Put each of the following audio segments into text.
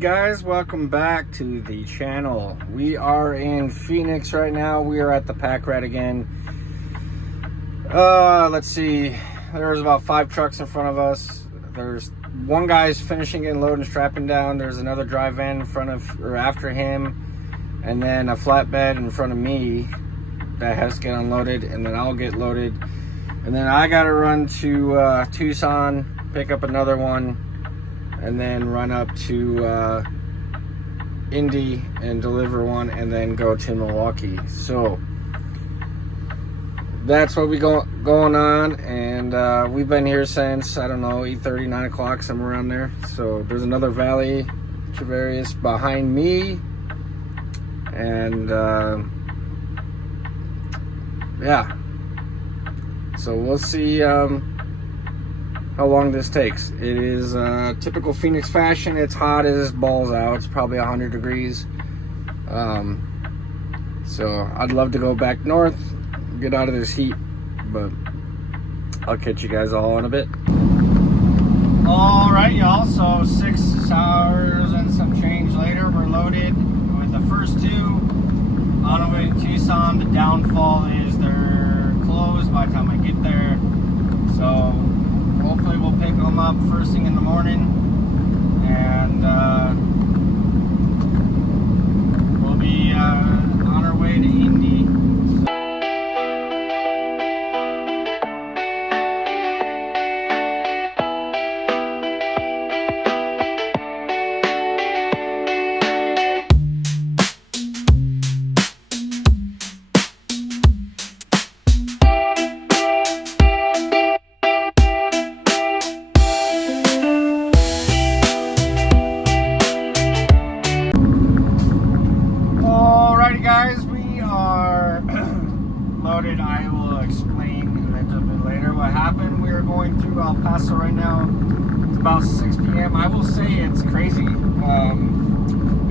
guys, welcome back to the channel. We are in Phoenix right now. We are at the pack rat again. Let's see, there's about 5 trucks in front of us. There's one guy's finishing getting loaded and strapping down. There's another dry van in front of or after him, and then a flatbed in front of me that has to get unloaded, and then I'll get loaded, and then I gotta run to Tucson, pick up another one, and then run up to Indy and deliver one, and then go to Milwaukee. So that's what we going on, and we've been here since, I don't know, 8:30, 9 o'clock, somewhere around there. So there's another Valley Travarius behind me, and yeah, so we'll see how long this takes. It is typical Phoenix fashion. It's hot as balls out. It's probably 100 degrees. So I'd love to go back north, get out of this heat, but I'll catch you guys all in a bit. All right, y'all, so 6 hours and some change later, we're loaded with the first 2 on the way to Tucson. The downfall is they're closed by the time I get there, so hopefully we'll pick them up first thing in the morning, and we'll be on our way to Indy. Guys, we are loaded. I will explain a little bit later what happened. We are going through El Paso right now. It's about 6 p.m. I will say it's crazy.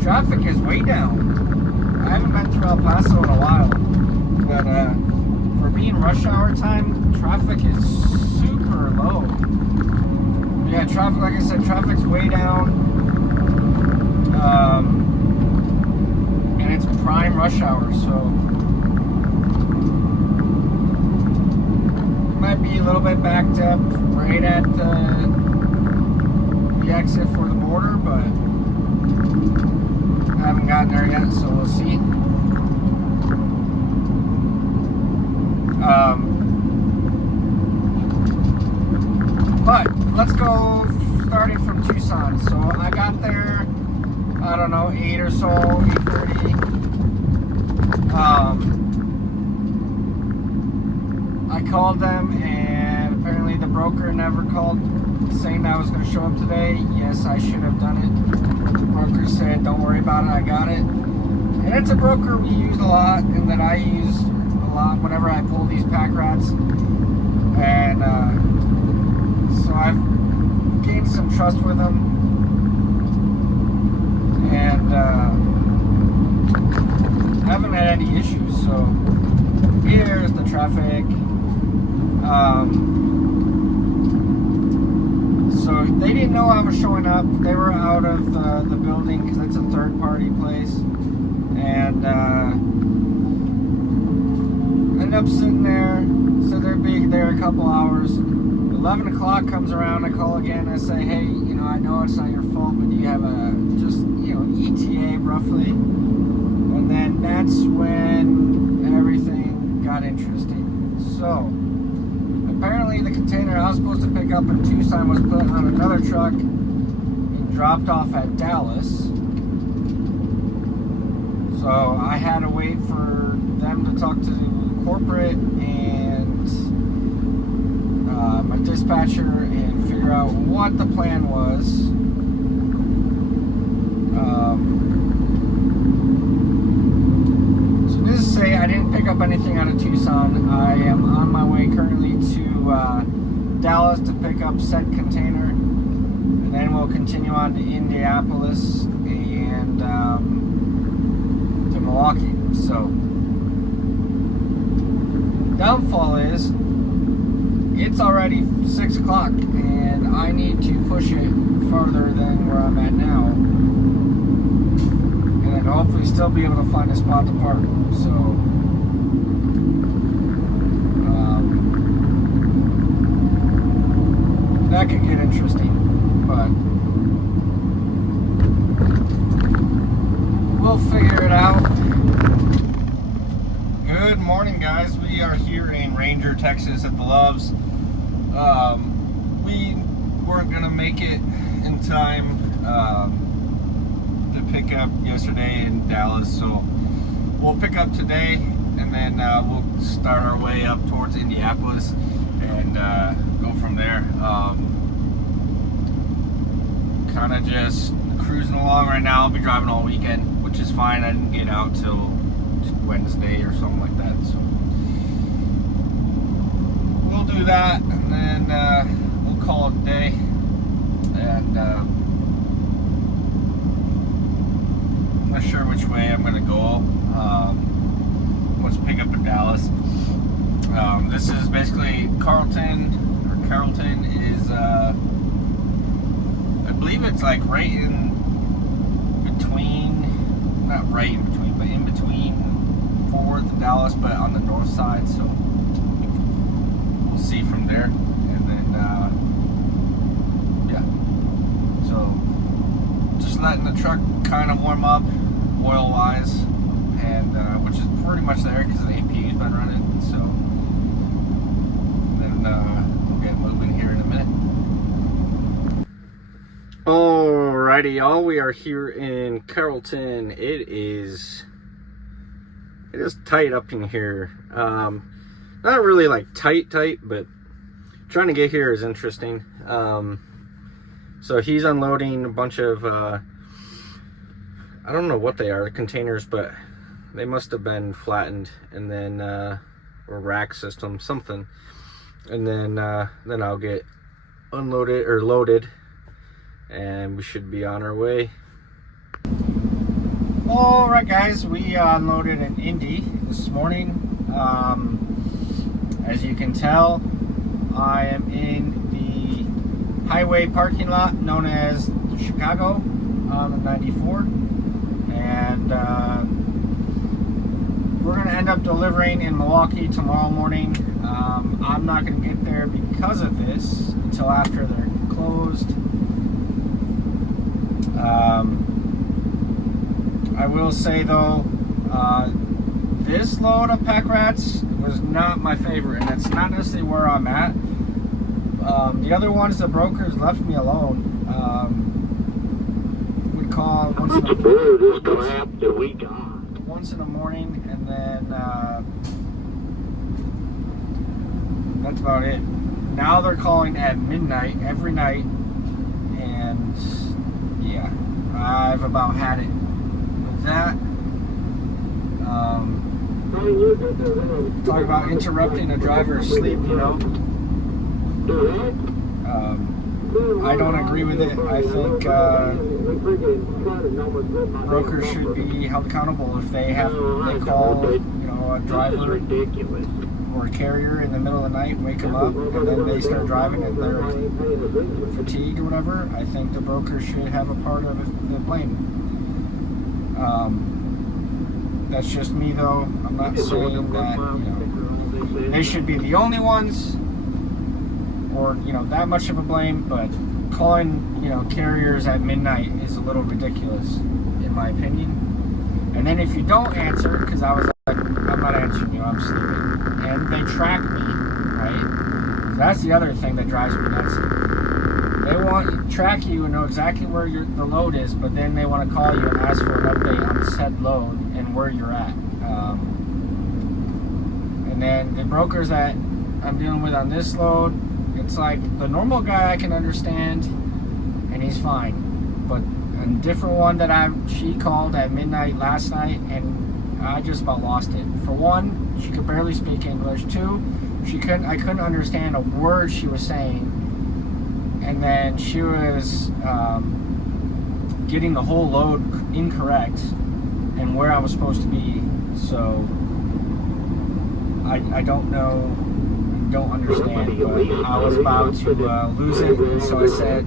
Traffic is way down. I haven't been through El Paso in a while, but for being rush hour time, traffic is super low. Yeah, traffic, like I said, traffic's way down. And it's prime rush hour, so might be a little bit backed up right at the exit for the border, but I haven't gotten there yet, so we'll see. But let's go starting from Tucson. So I got there, I don't know, 8 or so, 8:30. I called them, and apparently the broker never called saying I was going to show up today. Yes, I should have done it. The broker said, don't worry about it, I got it. And it's a broker we use a lot, and that I use a lot whenever I pull these pack rats. And so I've gained some trust with them. And haven't had any issues. So here's the traffic. So they didn't know I was showing up. They were out of the building because it's a third-party place, and ended up sitting there. So they'll be there a couple hours. 11 o'clock comes around. I call again. I say, hey, I know it's not your fault, but you have a ETA roughly. And then that's when everything got interesting. So apparently the container I was supposed to pick up in Tucson was put on another truck and dropped off at Dallas. So I had to wait for them to talk to corporate and my dispatcher and figure out what the plan was. So just to say, I didn't pick up anything out of Tucson. I am on my way currently to Dallas to pick up said container, and then we'll continue on to Indianapolis and to Milwaukee. So downfall is it's already 6 o'clock and I need to push it farther than where I'm at now, and then hopefully still be able to find a spot to park. So that could get interesting, but we'll figure it out. Good morning, guys. We are here in Ranger, Texas at the Loves. We weren't gonna make it in time to pick up yesterday in Dallas, so we'll pick up today, and then we'll start our way up towards Indianapolis and go from there. Kind of just cruising along right now. I'll be driving all weekend, which is fine. I didn't get out till Wednesday or something like that, so we'll do that, and then we'll call it a day. And I'm not sure which way I'm gonna go once we pick up in Dallas. This is basically Carlton is I believe it's like right in between, not right in between, but in between Fort Worth and Dallas, but on the north side, so we'll see from there. And then yeah, so just letting the truck kind of warm up oil wise, and which is pretty much there because the APU's been running, so then we'll get moving here in a minute. Alrighty, y'all, we are here in Carrollton. It is tight up in here. Not really like tight, but trying to get here is interesting. So he's unloading a bunch of I don't know what they are, containers, but they must have been flattened, and then or rack system, something, and then I'll get unloaded or loaded, and we should be on our way. All right, guys, we unloaded an Indy this morning. As you can tell, I am in the highway parking lot known as Chicago on the 94, and we're gonna end up delivering in Milwaukee tomorrow morning. I'm not gonna get there because of this until after they're closed. I will say though, this load of pack rats was not my favorite, and that's not necessarily where I'm at. The other ones, the brokers left me alone. Would call once in the morning, and then that's about it. Now they're calling at midnight every night, and yeah, I've about had it with that. Talk about interrupting a driver's sleep, you know. I don't agree with it. I think brokers should be held accountable if they call, you know, a driver or a carrier in the middle of the night, wake them up, and then they start driving and they're fatigued or whatever. I think the broker should have a part of the blame. That's just me, though. I'm not saying that, you know, they should be the only ones, or, you know, that much of a blame, but calling, you know, carriers at midnight is a little ridiculous, in my opinion. And then if you don't answer, because I was like, I'm not answering you, I'm sleeping, and they track me, right? So that's the other thing that drives me nuts. They want to track you and know exactly where the load is, but then they want to call you and ask for an update on said load and where you're at. And then the brokers that I'm dealing with on this load, it's like the normal guy I can understand, and he's fine. But a different one that she called at midnight last night, and I just about lost it. For one, she could barely speak English. Two, I couldn't understand a word she was saying. And then she was getting the whole load incorrect and where I was supposed to be. So I don't know don't understand. But I was about to lose it, and so I said,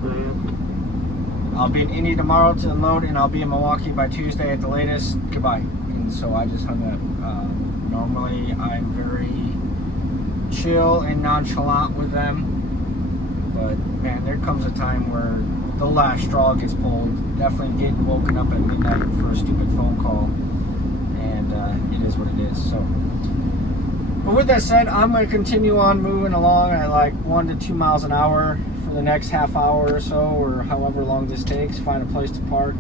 I'll be in Indy tomorrow to unload, and I'll be in Milwaukee by Tuesday at the latest. Goodbye. And so I just hung up. Normally, I'm very chill and nonchalant with them, but man, there comes a time where the last straw gets pulled. Definitely getting woken up at midnight for a stupid phone call, and it is what it is. So, but with that said, I'm going to continue on moving along at like 1 to 2 miles an hour for the next half hour or so, or however long this takes. Find a place to park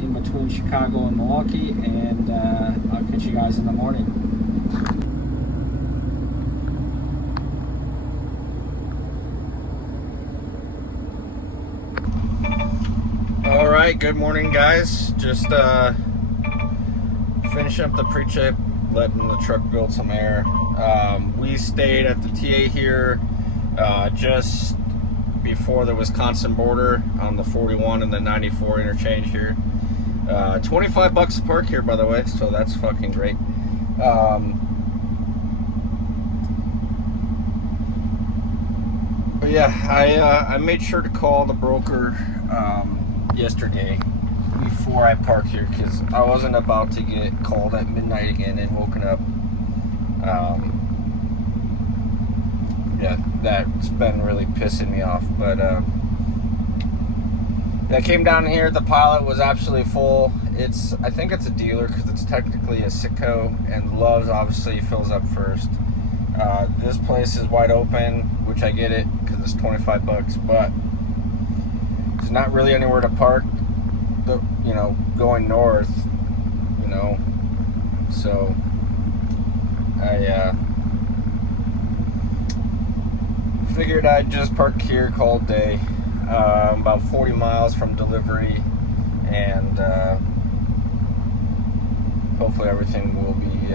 in between Chicago and Milwaukee, and I'll catch you guys in the morning. All right, good morning, guys. Just finishing up the pre-trip, letting the truck build some air. We stayed at the TA here just before the Wisconsin border on the 41 and the 94 interchange here. $25 to park here, by the way, so that's fucking great. But yeah, I made sure to call the broker yesterday before I parked here, because I wasn't about to get called at midnight again and woken up. Yeah, that's been really pissing me off. But I came down here. The Pilot was absolutely full. I think it's a dealer because it's technically a Citgo, and Love's obviously fills up first. This place is wide open, which I get it because it's $25, but there's not really anywhere to park. Going north, So I figured I'd just park here, call it day. About 40 miles from delivery, and hopefully everything will be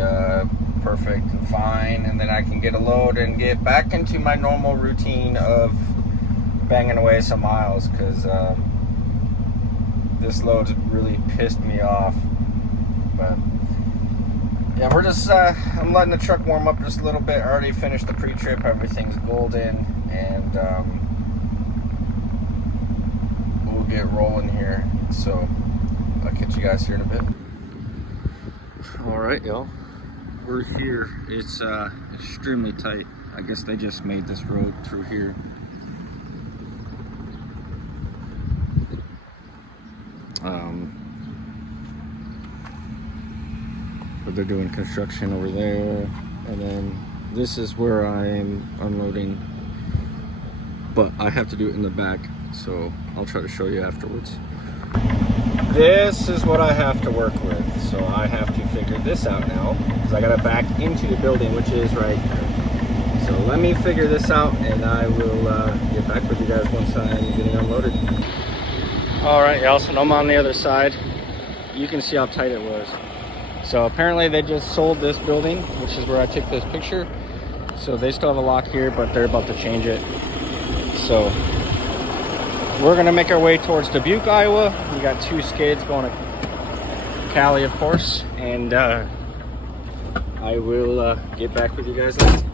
perfect and fine, and then I can get a load and get back into my normal routine of banging away some miles, because this load's really pissed me off. But yeah, we're just I'm letting the truck warm up just a little bit. I already finished the pre-trip, everything's golden, and we'll get rolling here. So I'll catch you guys here in a bit. All right, y'all, we're here. It's extremely tight. I guess they just made this road through here. But they're doing construction over there, and then this is where I'm unloading, but I have to do it in the back, so I'll try to show you afterwards. This is what I have to work with, so I have to figure this out now, because I gotta back into the building, which is right here. So let me figure this out, and I will get back with you guys once I'm getting unloaded. All right, y'all, so I'm on the other side. You can see how tight it was. So apparently they just sold this building, which is where I took this picture. So they still have a lock here, but they're about to change it. So we're gonna make our way towards Dubuque, Iowa. We got 2 skids going to Cali, of course, and I will get back with you guys later.